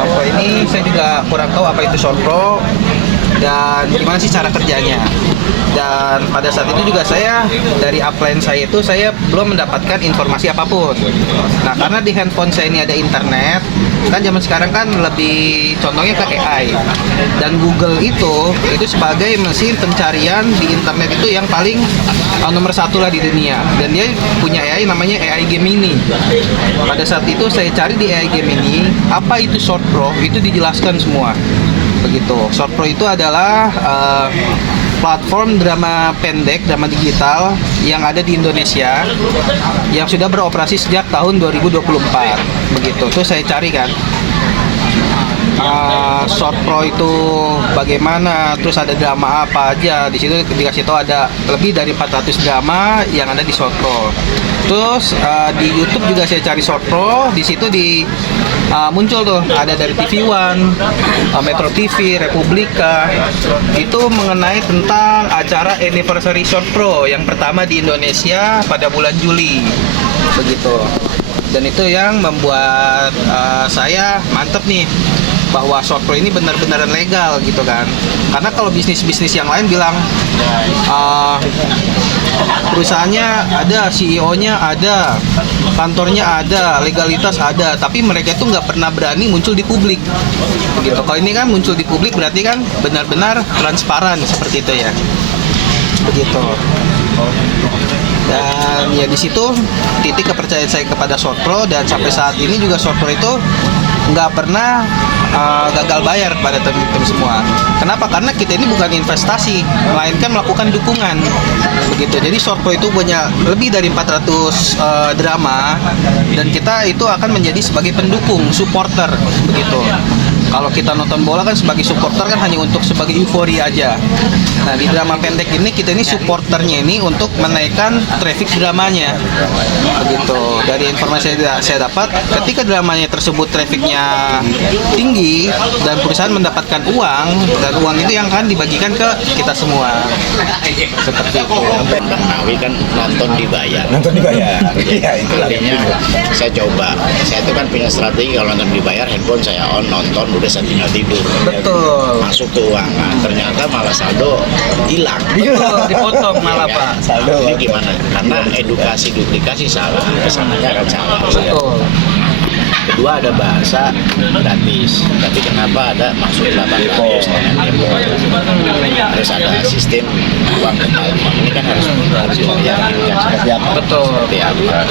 Short Pro ini saya juga kurang tahu apa itu Short Pro dan gimana sih cara kerjanya. Dan pada saat itu juga saya dari upline saya itu saya belum mendapatkan informasi apapun. Nah, karena di handphone saya ini ada internet, kan zaman sekarang kan lebih contohnya ke AI. Dan Google itu sebagai mesin pencarian di internet itu yang paling nomor satu lah di dunia. Dan dia punya AI namanya AI Gemini. Pada saat itu saya cari di AI Gemini, apa itu Short Pro, itu dijelaskan semua. Begitu. Short Pro itu adalah platform drama pendek, drama digital yang ada di Indonesia yang sudah beroperasi sejak tahun 2024. Begitu. Terus saya cari kan Short Pro itu bagaimana, terus ada drama apa aja. Di situ dikasih tahu ada lebih dari 400 drama yang ada di Short Pro. Terus di YouTube juga saya cari Short Pro, di situ muncul tuh ada dari TV One, Metro TV, Republika. Itu mengenai tentang acara anniversary Short Pro yang pertama di Indonesia pada bulan Juli. Begitu. Dan itu yang membuat saya mantep nih bahwa Short Pro ini benar-benar legal gitu kan. Karena kalau bisnis-bisnis yang lain bilang perusahaannya ada, CEO-nya ada, kantornya ada, legalitas ada, tapi mereka itu nggak pernah berani muncul di publik. Begitu. Kalau ini kan muncul di publik berarti kan benar-benar transparan seperti itu ya. Begitu. Dan ya di situ titik kepercayaan saya kepada Short Pro, dan sampai saat ini juga Short Pro itu nggak pernah gagal bayar pada tim-tim semua. Kenapa? Karena kita ini bukan investasi, melainkan melakukan dukungan. Begitu. Jadi Short Pro itu punya lebih dari 400 drama, dan kita itu akan menjadi sebagai pendukung, supporter. Begitu. Kalau kita nonton bola kan sebagai supporter kan hanya untuk sebagai euforia aja. Nah, di drama pendek ini kita ini supporternya ini untuk menaikkan traffic dramanya. Begitu. Dari informasi yang saya dapat, ketika dramanya tersebut trafficnya tinggi dan perusahaan mendapatkan uang, dan uang itu yang akan dibagikan ke kita semua. Seperti itu. Bang Nawi kan nonton dibayar. Iya, itu Artinya saya coba. Saya itu kan punya strategi kalau nonton dibayar, handphone saya on, nonton, udah saya tinggal tidur. Betul. Masuk ke uang. Nah, ternyata malah saldo hilang. Betul, dipotong malah Ya, Pak. saldo. Ini gimana? Karena edukasi duplikasi salah, kesananya kan salah. Betul. Kedua ada bahasa gratis, tapi kenapa ada masuk 800 dengan tempo? Terus ada sistem uang kembali. Ini kan harus dibayar seperti apa? Betul. Seperti apa?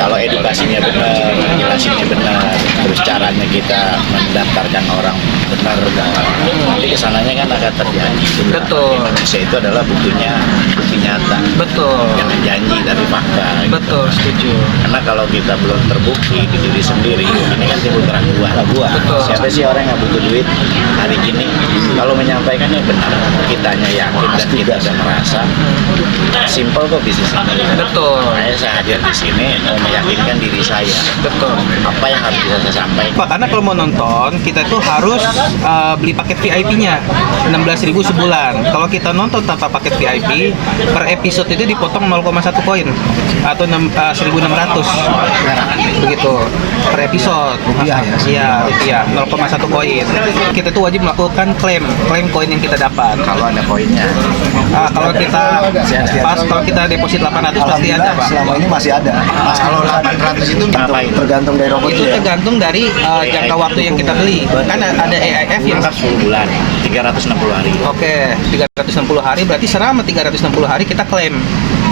Kalau edukasinya benar, jelasinnya benar, terus caranya kita mendaftarkan orang benar, nanti kesananya kan akan terjadi. Betul. Indonesia itu adalah bukti nyata. Betul. Jangan janji tapi fakta. Betul, setuju. Karena kalau kita belum terbukti di diri sendiri, ini kan timbul keraguan. Betul. Siapa sih orang yang butuh duit hari ini? Kalau menyampaikannya benar, kitanya yakin dan kita ada merasa simple kok bisnis ini. Betul. Makanya saya hadir di sini mau meyakinkan diri saya. Betul. Apa yang harus bisa saya sampaikan? Pak, karena kalau mau nonton kita tuh harus beli paket VIP-nya 16.000 sebulan. Kalau kita nonton tanpa paket VIP, per episode itu dipotong 0,1 koin atau 1.600. Begitu per episode. Rupiah ya? Iya, rupiah 0,1 koin. Kita tuh wajib melakukan klaim koin yang kita dapat. Kalau ada poinnya. Kalau kita kalau kita deposit 800 pasti ada, Pak. Selama ini masih ada. Kalau 800 itu ngapain? Tergantung dari robot Itu ya. tergantung dari jangka waktu yang kita beli. Kan ada AIF yang 10 bulan, 360 hari. Oke, 360 hari berarti selama 360 hari kita klaim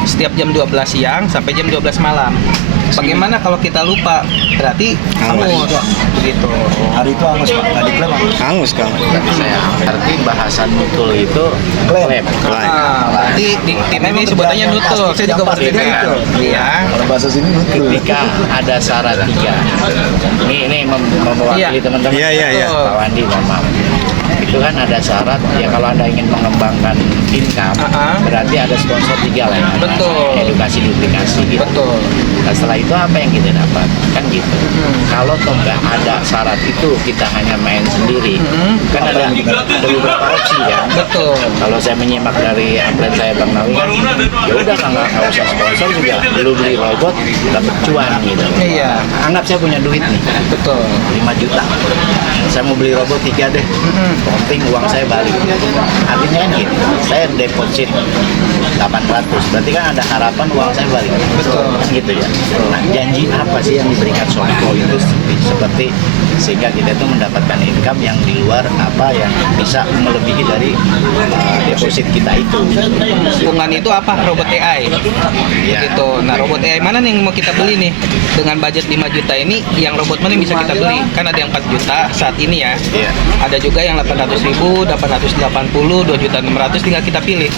setiap jam 12 siang sampai jam 12 malam. Bagaimana kalau kita lupa? Berarti hangus. Begitu. Hari itu hangus Pak, tadi klaim hangus. Hangus Kang. Saya arti bahasan nutul itu klaim. Berarti di tim ini sebutannya nutul. Saya juga baru Pasti dengar. nutul. Iya. Kalau bahasa sini nutul. Ketika ada syarat 3. Ini mewakili Iya. teman-teman. Iya. Betul. Pak Wandi, mohon maaf. itu kan ada syarat ya, kalau Anda ingin mengembangkan income berarti ada sponsor 3 lah ya. Betul. Edukasi duplikasi gitu. Betul. Nah setelah itu apa yang kita dapat? Kan gitu. Kalau toh nggak ada syarat itu, kita hanya main sendiri, kan ada beberapa opsi kan. Betul. Kalau saya menyimak dari upline saya Bang Nawi kan, ya udah nggak usah sponsor juga, lu beli robot dapat cuan gitu. Iya. Anggap saya punya duit nih, Betul. 5 juta. Saya mau beli robot 3 deh. Penting uang saya balik. Artinya kan gitu, saya deposit 800, berarti kan ada harapan uang saya balik. Betul. Kan gitu ya. Nah, janji apa sih yang diberikan Sompo itu seperti sehingga kita itu mendapatkan income yang di luar apa yang bisa melebihi dari deposit kita itu. Hitungan itu apa? Robot AI. Ya. Gitu. Nah, robot AI mana nih yang mau kita beli nih? Dengan budget 5 juta ini, yang robot mana yang bisa kita beli? Kan ada yang 4 juta saat ini ya. Iya. Ada juga yang 800.000, 880, 2.600.000, tinggal kita pilih.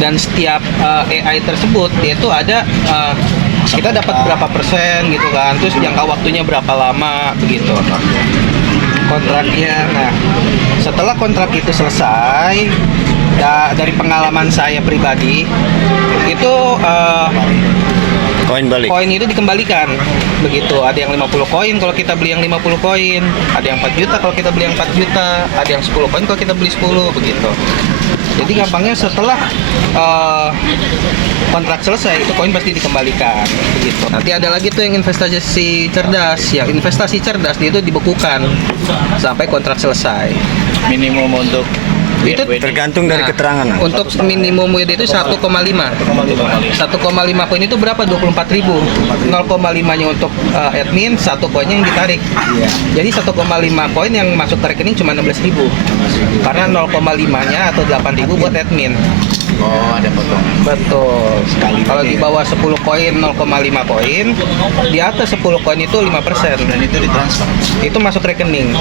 Dan setiap AI tersebut itu ada kita dapat berapa persen gitu kan, terus jangka waktunya berapa lama begitu kontraknya. Nah, setelah kontrak itu selesai, dari pengalaman saya pribadi itu koin itu dikembalikan begitu. Ada yang 50 koin kalau kita beli yang 50 koin, ada yang 4 juta kalau kita beli yang 4 juta, ada yang 10 koin kalau kita beli 10 begitu. Jadi gampangnya setelah kontrak selesai itu koin pasti dikembalikan begitu. Nanti ada lagi tuh yang investasi cerdas. Yang investasi cerdas itu dibekukan sampai kontrak selesai. Minimum untuk Itu Tergantung dari keterangan. Untuk minimum WD itu 1,5. 1,5 koin itu berapa? 24.000. 0,5-nya untuk admin, 1 koinnya yang ditarik. Jadi 1,5 koin yang masuk ke rekening cuma 16.000. Karena 0,5-nya atau 8.000 buat admin. Oh, ada potongan. Betul. Kalau di bawah 10 koin 0,5 koin, di atas 10 koin itu 5%. Dan itu ditransfer. Itu masuk rekening.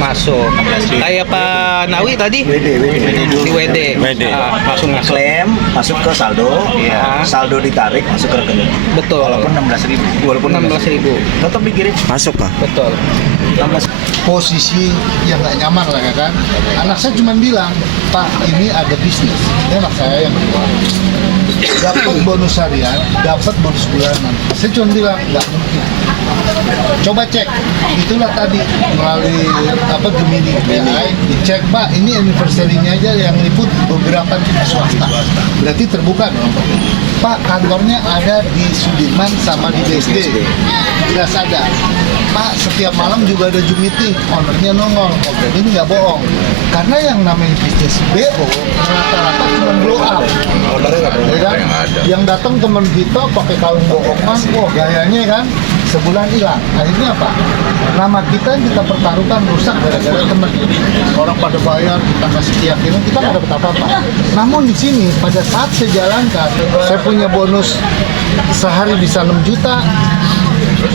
Masuk. Kayak Pak Nawi tadi di WD. Langsung masuk. Klaim masuk ke saldo, Iya. saldo ditarik masuk ke rekening. Betul. Walaupun 16.000. Walaupun 16.000. tetap dikirim. Masuk Pak. Betul. Posisi yang nggak nyaman lah ya kan. Anak saya cuma bilang, Pak ini ada bisnis. Ini anak saya yang kedua. Dapat bonus harian, dapat bonus bulanan. Saya cuma bilang nggak mungkin. Coba cek, itulah tadi melalui Gemini AI dicek, Pak ini anniversary-nya aja yang liput beberapa TV swasta. Berarti terbuka dong. Pak kantornya ada di Sudirman sama di BSD. Jelas ada. Pak setiap malam juga ada Zoom meeting, ownernya nongol. Oh, berarti ini nggak bohong. Karena yang namanya bisnis BO rata-rata cuma blow up. Ya kan? Yang datang teman kita pakai kalung bohongan, wah gayanya kan sebulan hilang. Akhirnya apa? Nama kita yang kita pertaruhkan rusak gara-gara teman. Orang pada bayar, kita kasih keyakinan, kita nggak dapat apa-apa. Namun di sini pada saat saya jalankan, saya punya bonus sehari bisa 6 juta.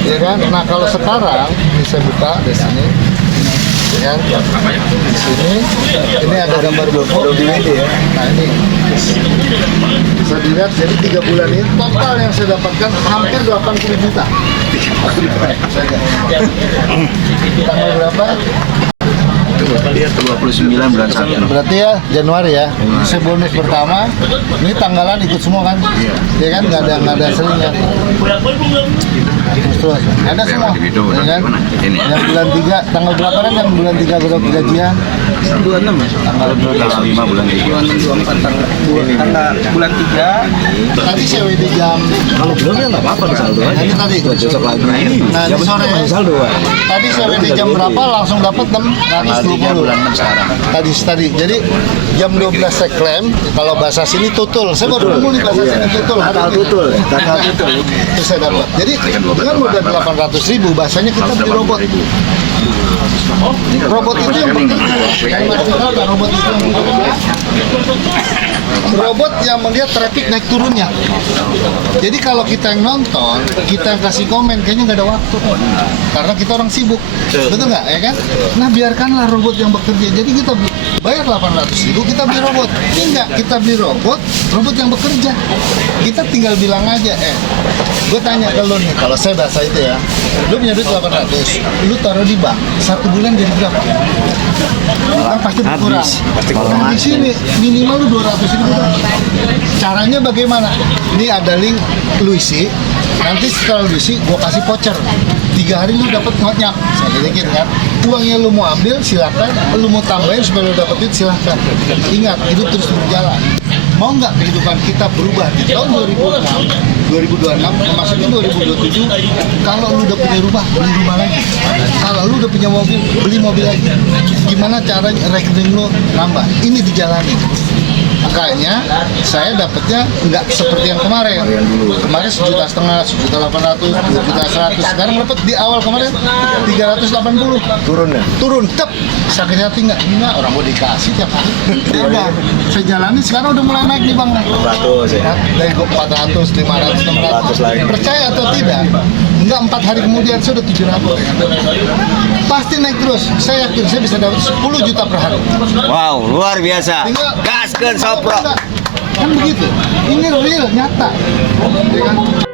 Ya kan? Nah kalau sekarang ini saya buka di sini, ya kan? Di sini, ini ada gambar logo di WD ya. Nah ini bisa dilihat, jadi 3 bulan ini total yang saya dapatkan hampir 80 juta. Tanggal berapa? Bapak lihat 29 bulan 1. Berarti ya Januari ya. Saya bonus pertama. Ini tanggalan ikut semua kan? Ya kan nggak ada selingan. Terus ada semua. Ya kan? Yang bulan 3 tanggal berapa kan yang bulan 3 berapa gajian? 26 ya? Tanggal 5 bulan 3. 26, 24 tanggal bulan 3. Tadi saya WD jam. Kalau belum ya nggak apa-apa di saldo aja. Ini tadi. Besok lagi. Nah, Yang di sore. penting saldo. Pak. Tadi saya WD jam berapa langsung dapat 620. Bulan 6 sekarang. Tadi. Jadi jam 12 saya klaim, kalau bahasa sini tutul. Saya baru nemu nih bahasa sini tutul. Kakak tutul. Kakak tutul. Itu saya dapat. Jadi dengan modal 800.000 bahasanya kita beli robot. Robot itu yang penting. Robot itu yang bekerja. Robot yang melihat traffic naik turunnya. Jadi kalau kita yang nonton, kita yang kasih komen, kayaknya nggak ada waktu. Karena kita orang sibuk. Betul nggak, ya kan? Nah biarkanlah robot yang bekerja. Jadi kita bayar 800.000, kita beli robot. Ini enggak, kita beli robot yang bekerja. Kita tinggal bilang aja, gue tanya ke lo nih, kalau saya bahasa itu ya, lu punya duit 800, lu taruh di bank, 1 bulan jadi berapa? kan pasti berkurang. Pasti Nah, di sini minimal lu 200.000 dah. Caranya bagaimana? Ini ada link Luisi. Nanti setelah Luisi, gua kasih voucher. 3 hari lu dapat ngonyap. Saya bikin kan. Uangnya lu mau ambil silakan, lu mau tambahin supaya lu dapat duit silakan. Ingat, hidup terus berjalan. Mau nggak kehidupan kita berubah di tahun 2026, maksudnya 2027, kalau lu udah punya rumah, beli rumah lagi. Kalau lu udah punya mobil, beli mobil lagi. Gimana caranya rekening lu nambah? Ini dijalani. Makanya saya dapatnya nggak seperti yang kemarin. Kemarin 1,5 juta, 1,8 juta, 2,1 juta. Sekarang dapat di awal kemarin 380. Turun ya? Turun, tep. Sakit hati nggak? Enggak, orang mau dikasih tiap hari. Ya udah, saya jalani sekarang udah mulai naik nih bang. 100 ya. Dari 400, 500, 600. 400 lagi. Percaya atau tidak? Enggak, 4 hari kemudian saya udah 700. Pasti naik terus. Saya yakin saya bisa dapat 10 juta per hari. Wow, luar biasa. Tinggal- Gaskeun Sopro. Kan begitu. Ini real, nyata. Ya kan?